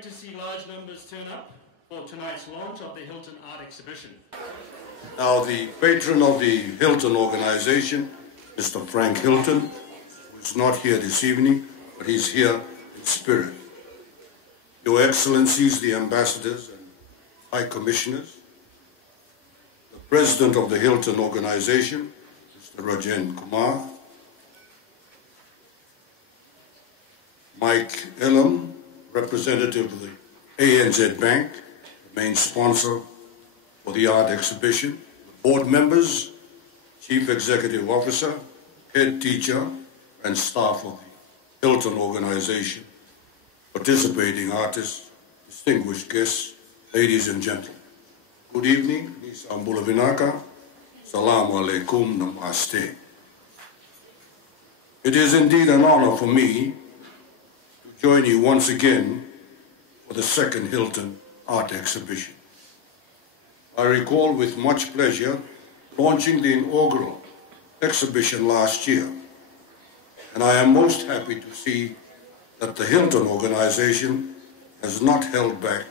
great to see large numbers turn up for tonight's launch of the Hilton Art Exhibition. Now, the patron of the Hilton organization, Mr. Frank Hilton, who is not here this evening, but he's here in spirit. Your Excellencies, the ambassadors and high commissioners, the president of the Hilton organization, Mr. Rajen Kumar, Mike Elam, representative of the ANZ Bank, the main sponsor for the art exhibition, the board members, chief executive officer, head teacher, and staff of the Hilton organization, participating artists, distinguished guests, ladies and gentlemen. Good evening, Nisam Bulavinaka, Salaam Alaikum, Namaste. It is indeed an honor for me to join you once again for the second Hilton Art Exhibition. I recall with much pleasure launching the inaugural exhibition last year, and I am most happy to see that the Hilton organization has not held back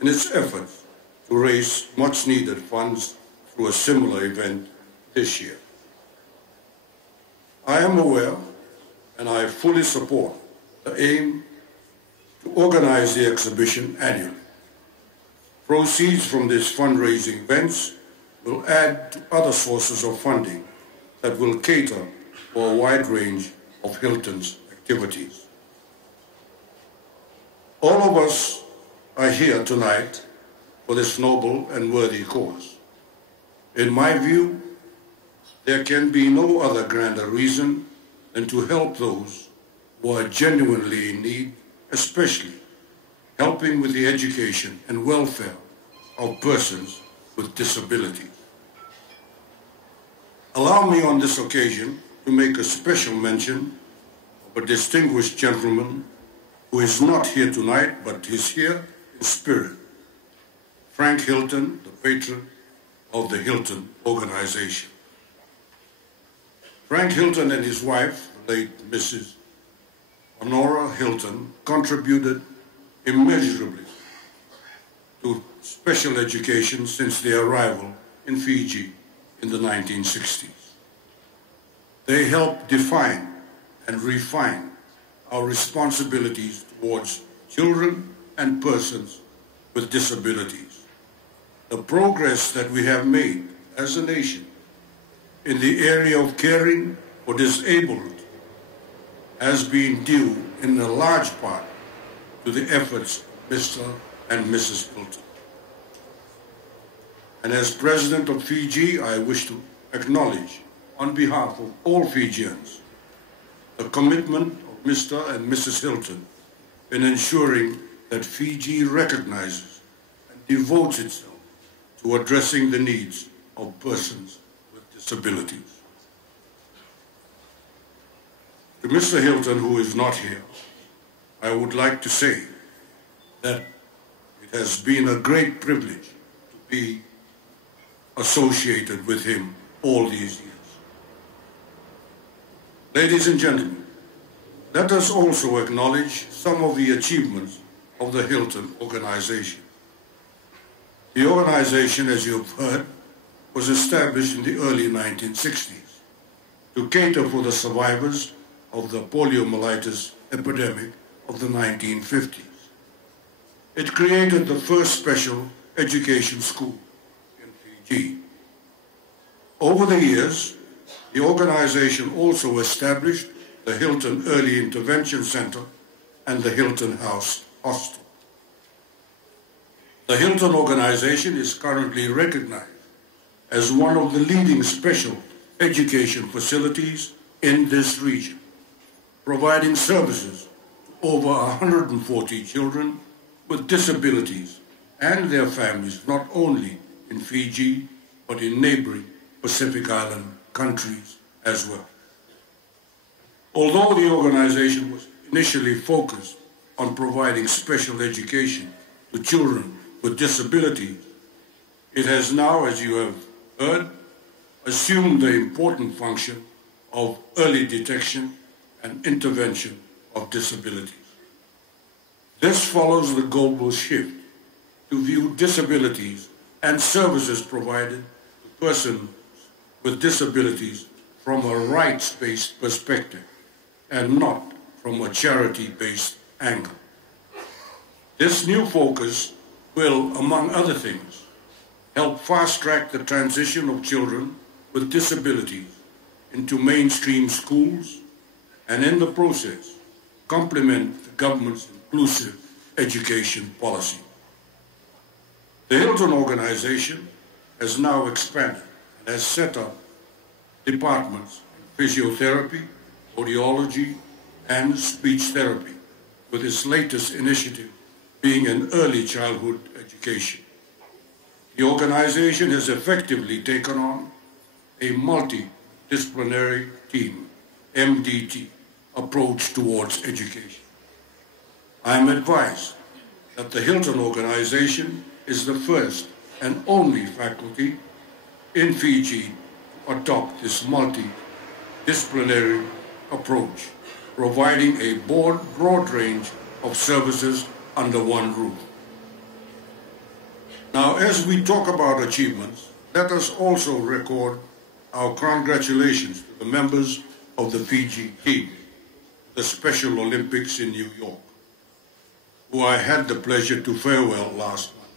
in its efforts to raise much-needed funds through a similar event this year. I am aware, and I fully support, the aim to organize the exhibition annually. Proceeds from these fundraising events will add to other sources of funding that will cater for a wide range of Hilton's activities. All of us are here tonight for this noble and worthy cause. In my view, there can be no other grander reason than to help those who are genuinely in need, especially helping with the education and welfare of persons with disabilities. Allow me on this occasion to make a special mention of a distinguished gentleman who is not here tonight, but is here in spirit. Frank Hilton, the patron of the Hilton organization. Frank Hilton and his wife, the late Mrs. Honora Hilton, contributed immeasurably to special education since their arrival in Fiji in the 1960s. They helped define and refine our responsibilities towards children and persons with disabilities. The progress that we have made as a nation in the area of caring for disabled has been due in a large part to the efforts of Mr. and Mrs. Hilton. And as President of Fiji, I wish to acknowledge on behalf of all Fijians the commitment of Mr. and Mrs. Hilton in ensuring that Fiji recognizes and devotes itself to addressing the needs of persons with disabilities. To Mr. Hilton, who is not here, I would like to say that it has been a great privilege to be associated with him all these years. Ladies and gentlemen, let us also acknowledge some of the achievements of the Hilton organization. The organization, as you have heard, was established in the early 1960s to cater for the survivors of the poliomyelitis epidemic of the 1950s. It created the first special education school in Fiji. Over the years, the organization also established the Hilton Early Intervention Center and the Hilton House Hostel. The Hilton organization is currently recognized as one of the leading special education facilities in this region, providing services to over 140 children with disabilities and their families, not only in Fiji, but in neighboring Pacific Island countries as well. Although the organization was initially focused on providing special education to children with disabilities, it has now, as you have heard, assumed the important function of early detection and intervention of disabilities. This follows the global shift to view disabilities and services provided to persons with disabilities from a rights-based perspective and not from a charity-based angle. This new focus will, among other things, help fast-track the transition of children with disabilities into mainstream schools and, in the process, complement the government's inclusive education policy. The Hilton organization has now expanded and has set up departments in physiotherapy, audiology, and speech therapy, with its latest initiative being in early childhood education. The organization has effectively taken on a multidisciplinary team, MDT, approach towards education. I am advised that the Hilton organization is the first and only faculty in Fiji to adopt this multidisciplinary approach, providing a broad range of services under one roof. Now, as we talk about achievements, let us also record our congratulations to the members of the Fiji team, the Special Olympics in New York, who I had the pleasure to farewell last month.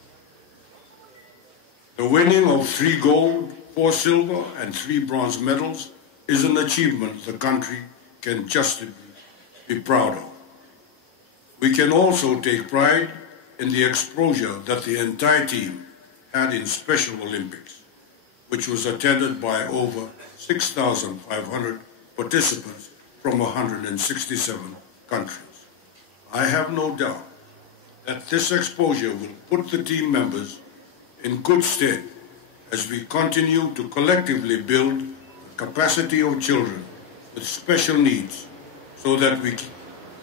The winning of 3 gold, 4 silver, and 3 bronze medals is an achievement the country can justly be proud of. We can also take pride in the exposure that the entire team had in Special Olympics, which was attended by over 6,500 participants from 167 countries. I have no doubt that this exposure will put the team members in good stead as we continue to collectively build the capacity of children with special needs so that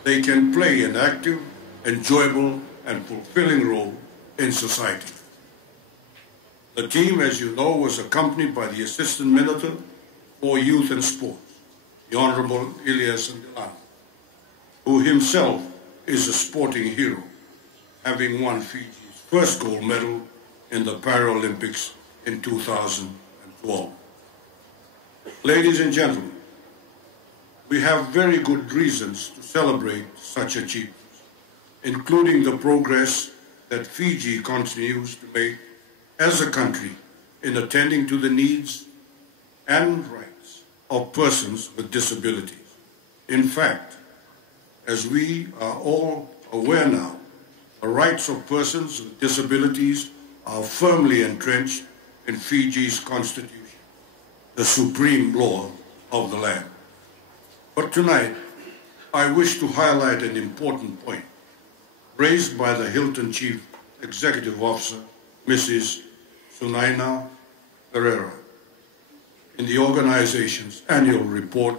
they can play an active, enjoyable, and fulfilling role in society. The team, as you know, was accompanied by the Assistant Minister for Youth and Sports, the Honorable Ilyas Ndilani, who himself is a sporting hero, having won Fiji's first gold medal in the Paralympics in 2012. Ladies and gentlemen, we have very good reasons to celebrate such achievements, including the progress that Fiji continues to make as a country in attending to the needs and rights of persons with disabilities. In fact, as we are all aware now, the rights of persons with disabilities are firmly entrenched in Fiji's constitution, the supreme law of the land. But tonight, I wish to highlight an important point raised by the Hilton Chief Executive Officer, Mrs. Sunaina Pereira, in the organization's annual report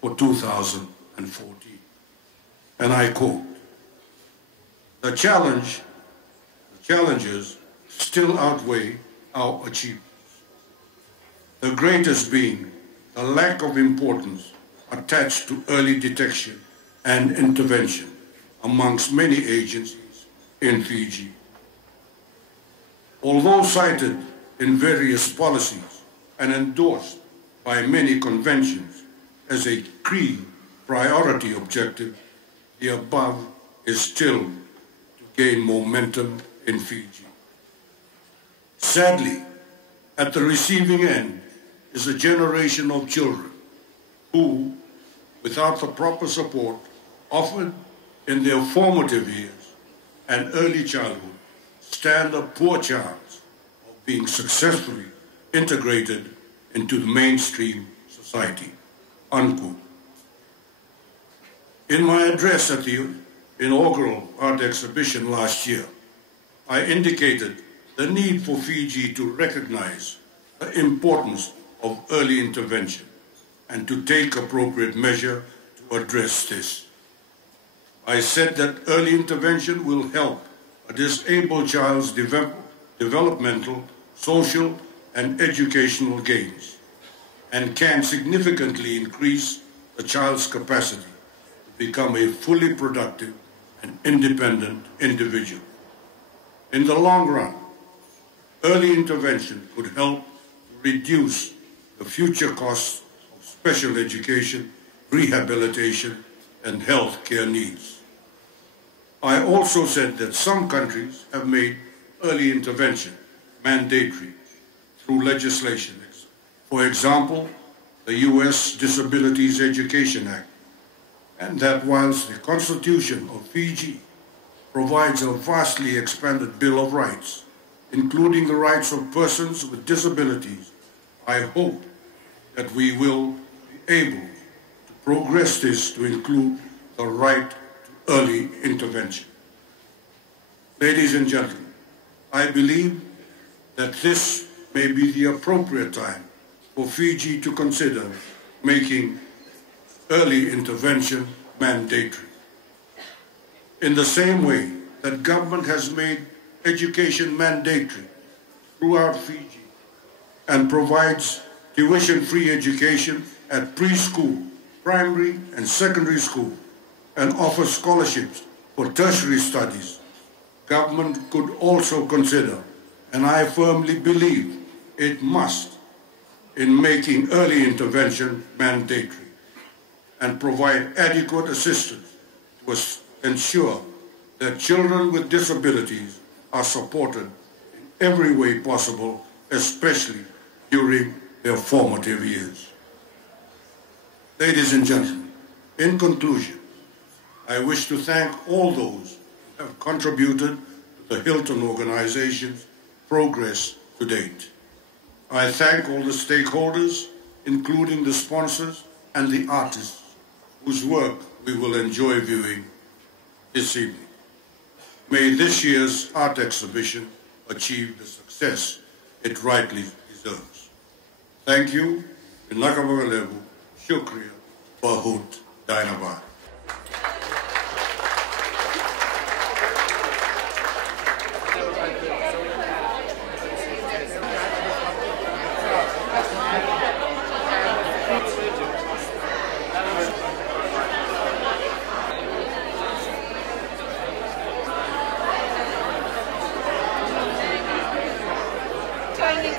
for 2014. And I quote, "The challenges still outweigh our achievements, the greatest being the lack of importance attached to early detection and intervention amongst many agencies in Fiji. Although cited in various policies and endorsed by many conventions as a key priority objective, the above is still to gain momentum in Fiji. Sadly, at the receiving end is a generation of children who, without the proper support offered in their formative years and early childhood, stand a poor chance of being successfully integrated into the mainstream society." Unquote. In my address at the inaugural art exhibition last year, I indicated the need for Fiji to recognize the importance of early intervention and to take appropriate measure to address this. I said that early intervention will help a disabled child's developmental, social, and educational gains and can significantly increase the child's capacity to become a fully productive and independent individual. In the long run, early intervention could help to reduce the future costs of special education, rehabilitation, and health care needs. I also said that some countries have made early intervention mandatory through legislation. For example, the U.S. Disabilities Education Act, and that whilst the Constitution of Fiji provides a vastly expanded Bill of Rights, including the rights of persons with disabilities, I hope that we will be able to progress this to include the right to early intervention. Ladies and gentlemen, I believe that this may be the appropriate time for Fiji to consider making early intervention mandatory. In the same way that government has made education mandatory throughout Fiji and provides tuition-free education at preschool, primary and secondary school, and offers scholarships for tertiary studies, government could also consider, and I firmly believe it must, in making early intervention mandatory and provide adequate assistance to ensure that children with disabilities are supported in every way possible, especially during their formative years. Ladies and gentlemen, in conclusion, I wish to thank all those who have contributed to the Hilton organization's progress to date. I thank all the stakeholders, including the sponsors and the artists, whose work we will enjoy viewing this evening. May this year's art exhibition achieve the success it rightly deserves. Thank you. Nakabagalebu, Shukriya, Bahut, Dynabad. Turning